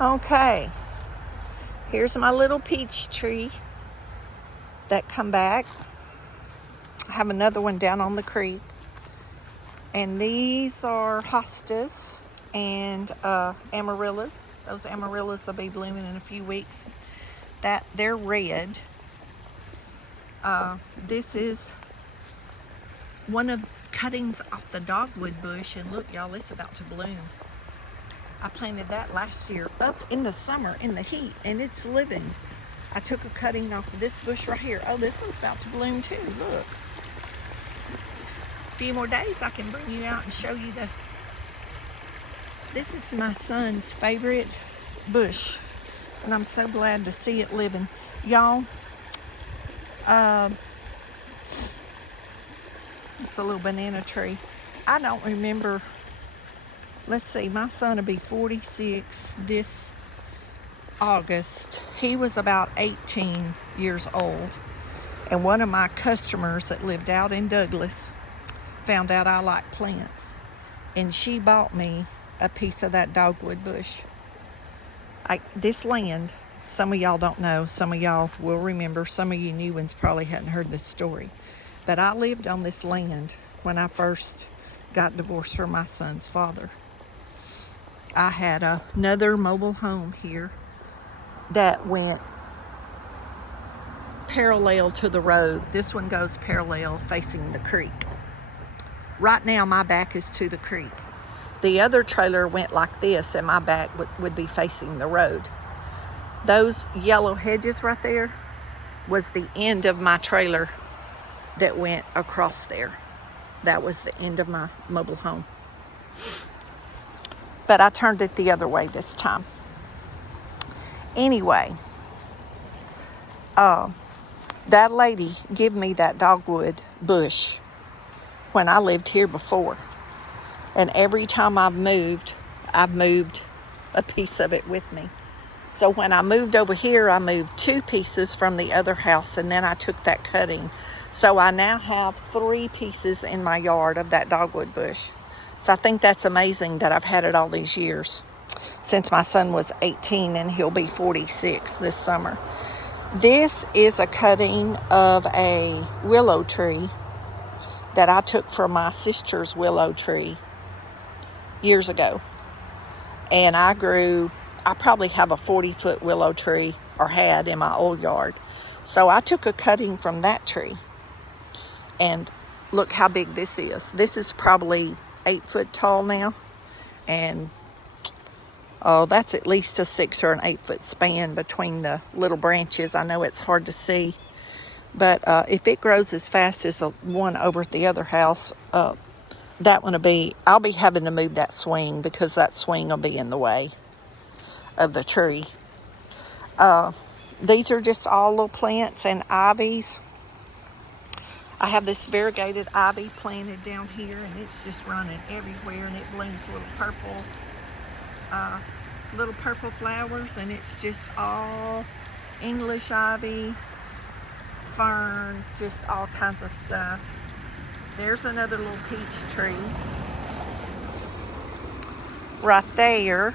Okay, here's my little peach tree that come back. I have another one down on the creek. And these are hostas and amaryllis. Those amaryllis will be blooming in a few weeks. They're red. This is one of cuttings off the dogwood bush, and look, y'all, it's about to bloom. I planted that last year up in the summer in the heat, and it's living. I took a cutting off of this bush right here. Oh, this one's about to bloom too. Look. A few more days, I can bring you out and show you This is my son's favorite bush, and I'm so glad to see it living. Y'all, it's a little banana tree. I don't remember. Let's see, my son will be 46 this August. He was about 18 years old. And one of my customers that lived out in Douglas found out I like plants. And she bought me a piece of that dogwood bush. This land, some of y'all don't know, some of y'all will remember, some of you new ones probably hadn't heard this story. But I lived on this land when I first got divorced from my son's father. I had another mobile home here that went parallel to the road. This one goes parallel facing the creek. Right now my back is to the creek. The other trailer went like this, and my back would be facing the road. Those yellow hedges right there was the end of my trailer that went across there. That was the end of my mobile home. But I turned it the other way this time. Anyway, that lady gave me that dogwood bush when I lived here before. And every time I've moved a piece of it with me. So when I moved over here, I moved 2 pieces from the other house, and then I took that cutting. So I now have 3 pieces in my yard of that dogwood bush. So I think that's amazing that I've had it all these years, since my son was 18 and he'll be 46 this summer. This is a cutting of a willow tree that I took from my sister's willow tree years ago. And I probably have a 40-foot willow tree, or had, in my old yard. So I took a cutting from that tree. And look how big this is. This is probably 8 foot tall now. And that's at least a 6 or an 8 foot span between the little branches. I know it's hard to see. But if it grows as fast as the one over at the other house, that one I'll be having to move that swing, because that swing will be in the way of the tree. These are just all little plants and ivies. I have this variegated ivy planted down here, and it's just running everywhere, and it blooms little purple flowers, and it's just all English ivy, fern, just all kinds of stuff. There's another little peach tree right there.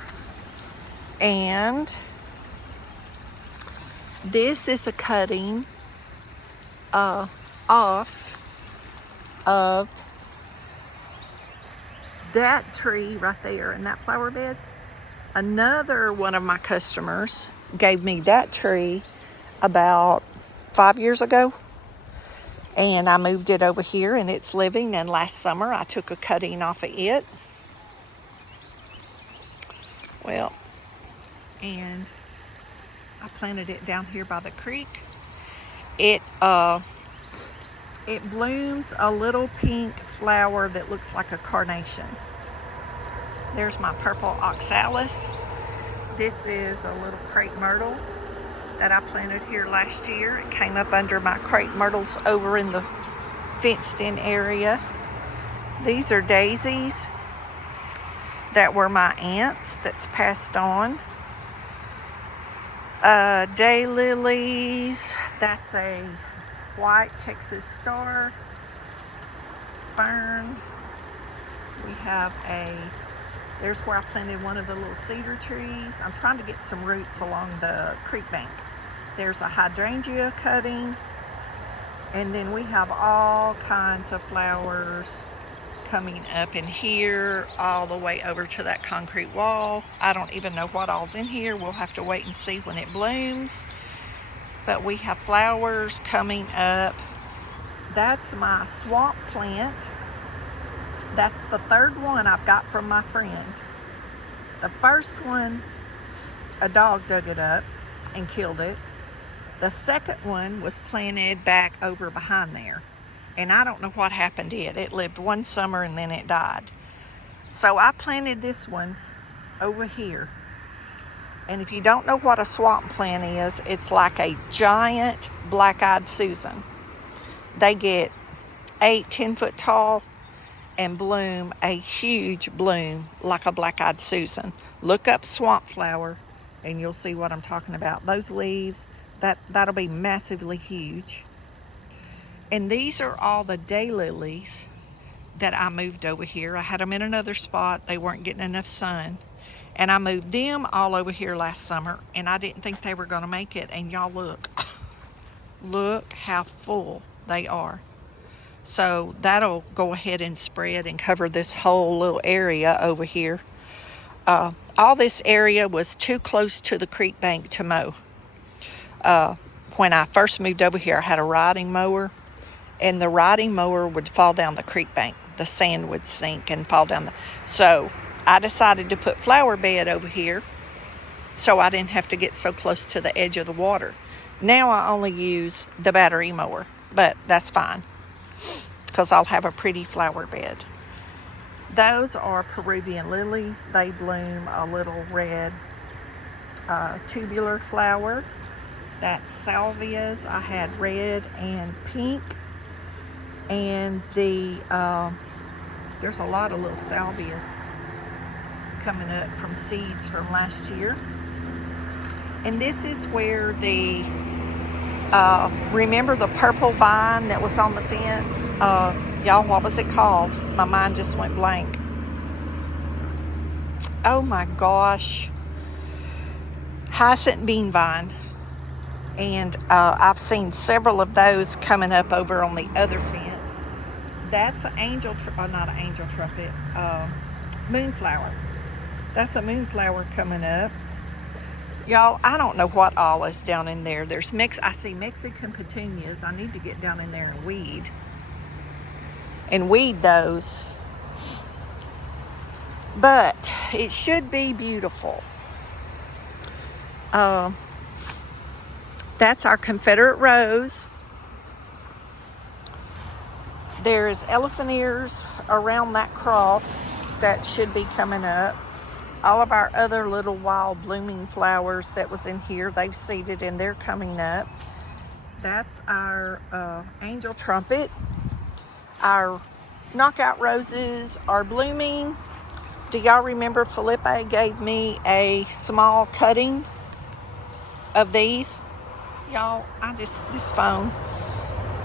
And this is a cutting off of that tree right there in that flower bed. Another one of my customers gave me that tree about 5 years ago. And I moved it over here, and it's living. And last summer I took a cutting off of it. Well, and I planted it down here by the creek. It blooms a little pink flower that looks like a carnation. There's my purple oxalis. This is a little crepe myrtle that I planted here last year. It came up under my crepe myrtles over in the fenced-in area. These are daisies that were my aunt's that's passed on. Daylilies, that's a white Texas star fern. We have a There's where I planted one of the little cedar trees. I'm trying to get some roots along the creek bank. There's a hydrangea cutting, and then we have all kinds of flowers coming up in here all the way over to that concrete wall. I don't even know what all's in here. We'll have to wait and see when it blooms. But we have flowers coming up. That's my swamp plant. That's the third one I've got from my friend. The first one, a dog dug it up and killed it. The second one was planted back over behind there. And I don't know what happened to it. It lived one summer and then it died. So I planted this one over here. And if you don't know what a swamp plant is, it's like a giant black-eyed Susan. They get 8-10 foot tall and bloom a huge bloom like a black-eyed Susan. Look up swamp flower and you'll see what I'm talking about. Those leaves, that'll be massively huge. And these are all the daylilies that I moved over here. I had them in another spot. They weren't getting enough sun. And I moved them all over here last summer, and I didn't think they were going to make it. And y'all look. Look how full they are. So that'll go ahead and spread and cover this whole little area over here. All this area was too close to the creek bank to mow. When I first moved over here, I had a riding mower, and the riding mower would fall down the creek bank. The sand would sink and fall down. So I decided to put flower bed over here so I didn't have to get so close to the edge of the water. Now I only use the battery mower, but that's fine because I'll have a pretty flower bed. Those are Peruvian lilies. They bloom a little red tubular flower. That's salvias. I had red and pink. And there's a lot of little salvias coming up from seeds from last year. And this is where the, remember the purple vine that was on the fence? Y'all, what was it called? My mind just went blank. Oh my gosh. Hyacinth bean vine. And I've seen several of those coming up over on the other fence. That's an not an angel trumpet, moonflower. That's a moonflower coming up. Y'all, I don't know what all is down in there. I see Mexican petunias. I need to get down in there and weed those. But it should be beautiful. That's our Confederate rose. There's elephant ears around that cross that should be coming up. All of our other little wild blooming flowers that was in here, they've seeded and they're coming up. That's our angel trumpet. Our knockout roses are blooming. Do y'all remember Felipe gave me a small cutting of these? Y'all, this phone,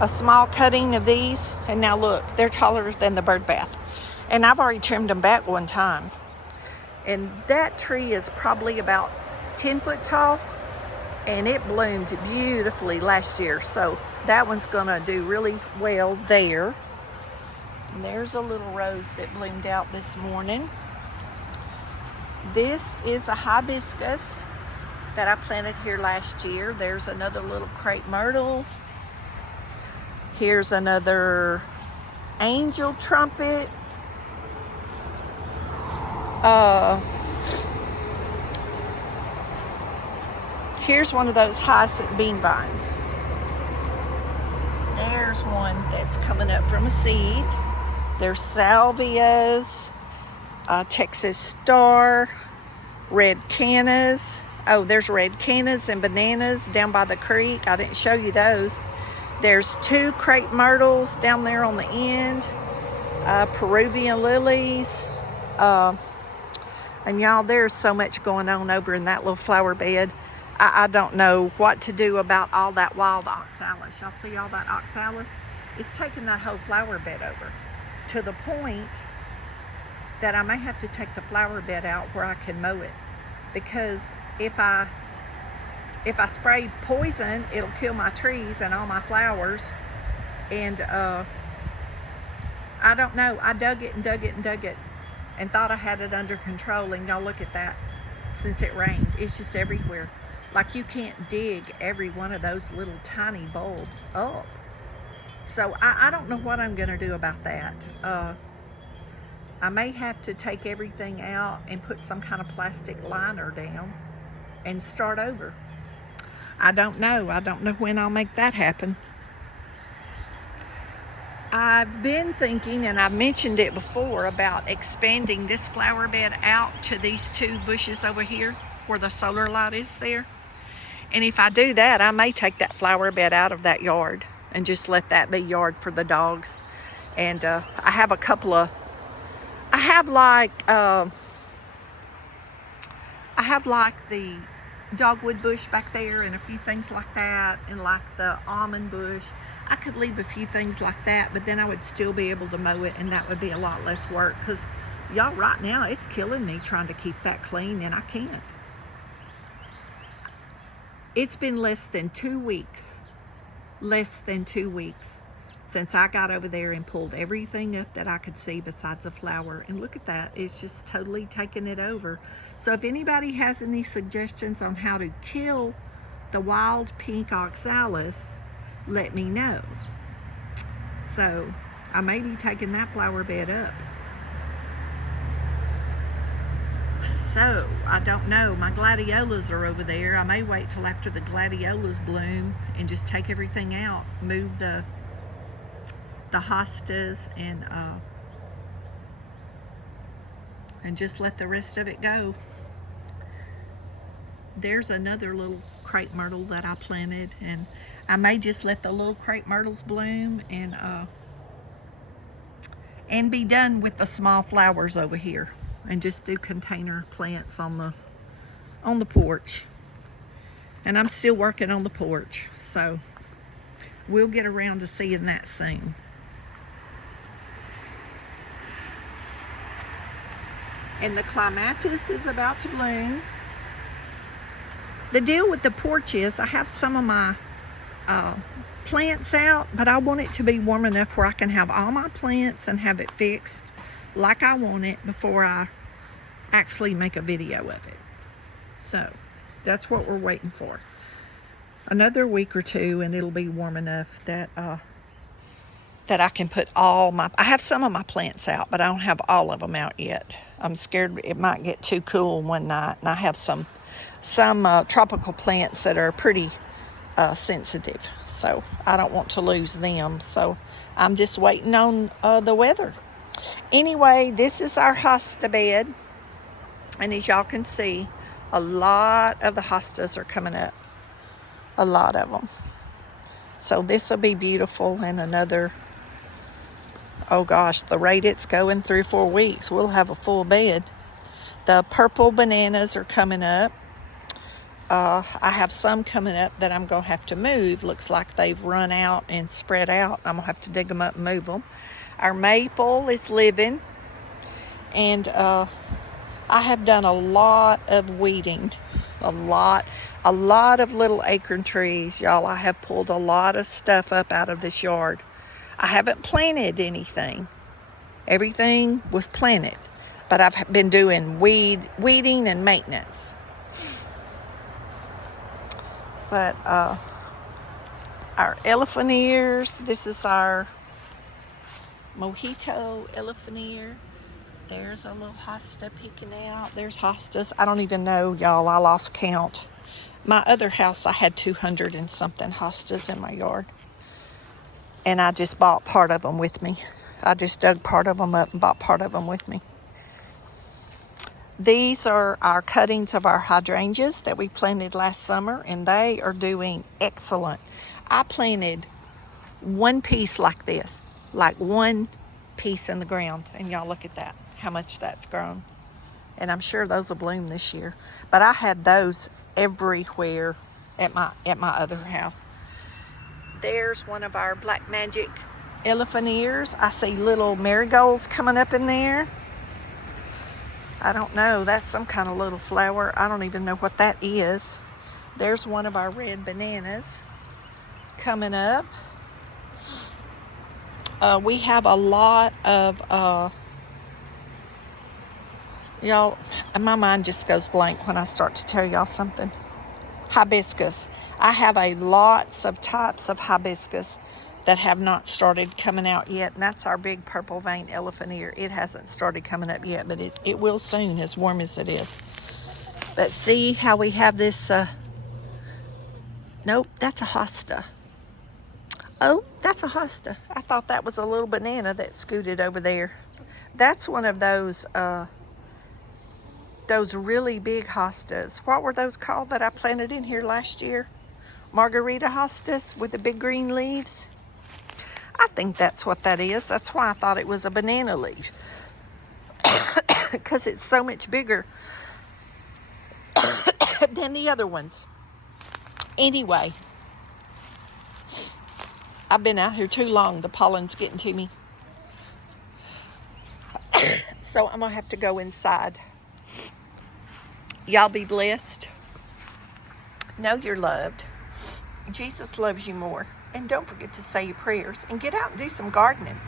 a small cutting of these, and now look, they're taller than the bird bath. And I've already trimmed them back one time. And that tree is probably about 10 foot tall, and it bloomed beautifully last year. So that one's gonna do really well there. And there's a little rose that bloomed out this morning. This is a hibiscus that I planted here last year. There's another little crepe myrtle. Here's another angel trumpet. Here's one of those hyacinth bean vines. There's one that's coming up from a seed. There's salvias, Texas star, red cannas. Oh, there's red cannas and bananas down by the creek. I didn't show you those. There's 2 crepe myrtles down there on the end. Peruvian lilies. And y'all, there's so much going on over in that little flower bed. I don't know what to do about all that wild oxalis. Y'all see all that oxalis? It's taking that whole flower bed over to the point that I may have to take the flower bed out where I can mow it, because if I spray poison, it'll kill my trees and all my flowers. And I don't know. I dug it and dug it and dug it and thought I had it under control, and y'all look at that. Since it rained, it's just everywhere. Like, you can't dig every one of those little tiny bulbs up. So I don't know what I'm gonna do about that. I may have to take everything out and put some kind of plastic liner down and start over. I don't know when I'll make that happen. I've been thinking, and I've mentioned it before, about expanding this flower bed out to these two bushes over here where the solar light is there. And if I do that, I may take that flower bed out of that yard and just let that be yard for the dogs. And I have a couple of, I have like the dogwood bush back there and a few things like that, and like the almond bush. I could leave a few things like that, but then I would still be able to mow it, and that would be a lot less work, because y'all, right now it's killing me trying to keep that clean, and I can't. It's been less than 2 weeks since I got over there and pulled everything up that I could see besides a flower. And look at that, it's just totally taken it over. So if anybody has any suggestions on how to kill the wild pink oxalis, let me know. So I may be taking that flower bed up. So I don't know, my gladiolas are over there. I may wait till after the gladiolas bloom and just take everything out, move the hostas, and just let the rest of it go. There's another little crepe myrtle that I planted, and I may just let the little crepe myrtles bloom and be done with the small flowers over here, and just do container plants on the porch. And I'm still working on the porch, so we'll get around to seeing that soon. And the clematis is about to bloom. The deal with the porch is I have some of my plants out, but I want it to be warm enough where I can have all my plants and have it fixed like I want it before I actually make a video of it. So that's what we're waiting for. Another week or two and it'll be warm enough that I can put I have some of my plants out, but I don't have all of them out yet. I'm scared it might get too cool one night, and I have some tropical plants that are pretty sensitive, so I don't want to lose them. So I'm just waiting on the weather. Anyway, this is our hosta bed, and as y'all can see, a lot of the hostas are coming up, a lot of them. So this will be beautiful in another, oh gosh, the rate it's going, 3 or 4 weeks, we'll have a full bed. The purple bananas are coming up. I have some coming up that I'm going to have to move. Looks like they've run out and spread out. I'm going to have to dig them up and move them. Our maple is living. And I have done a lot of weeding. A lot of little acorn trees, y'all. I have pulled a lot of stuff up out of this yard. I haven't planted anything. Everything was planted. But I've been doing weeding and maintenance. But our elephant ears, this is our mojito elephant ear. There's a little hosta peeking out. There's hostas. I don't even know, y'all. I lost count. My other house, I had 200 and something hostas in my yard. And I just bought part of them with me. I just dug part of them up and bought part of them with me. These are our cuttings of our hydrangeas that we planted last summer, and they are doing excellent. I planted one piece like this, like one piece in the ground, and y'all look at that, how much that's grown. And I'm sure those will bloom this year. But I had those everywhere at my other house. There's one of our black magic elephant ears. I see little marigolds coming up in there. I don't know. That's some kind of little flower. I don't even know what that is. There's one of our red bananas coming up. We have a lot of, y'all, my mind just goes blank when I start to tell y'all something. Hibiscus. I have lots of types of hibiscus that have not started coming out yet, and that's our big purple vein elephant ear. It hasn't started coming up yet, but it will soon, as warm as it is. But see how we have this, nope, that's a hosta. Oh, that's a hosta. I thought that was a little banana that scooted over there. That's one of those really big hostas. What were those called that I planted in here last year? Margarita hostas with the big green leaves. I think that's what that is. That's why I thought it was a banana leaf. Because it's so much bigger than the other ones. Anyway, I've been out here too long. The pollen's getting to me. So I'm going to have to go inside. Y'all be blessed. Know you're loved. Jesus loves you more. And don't forget to say your prayers. And get out and do some gardening.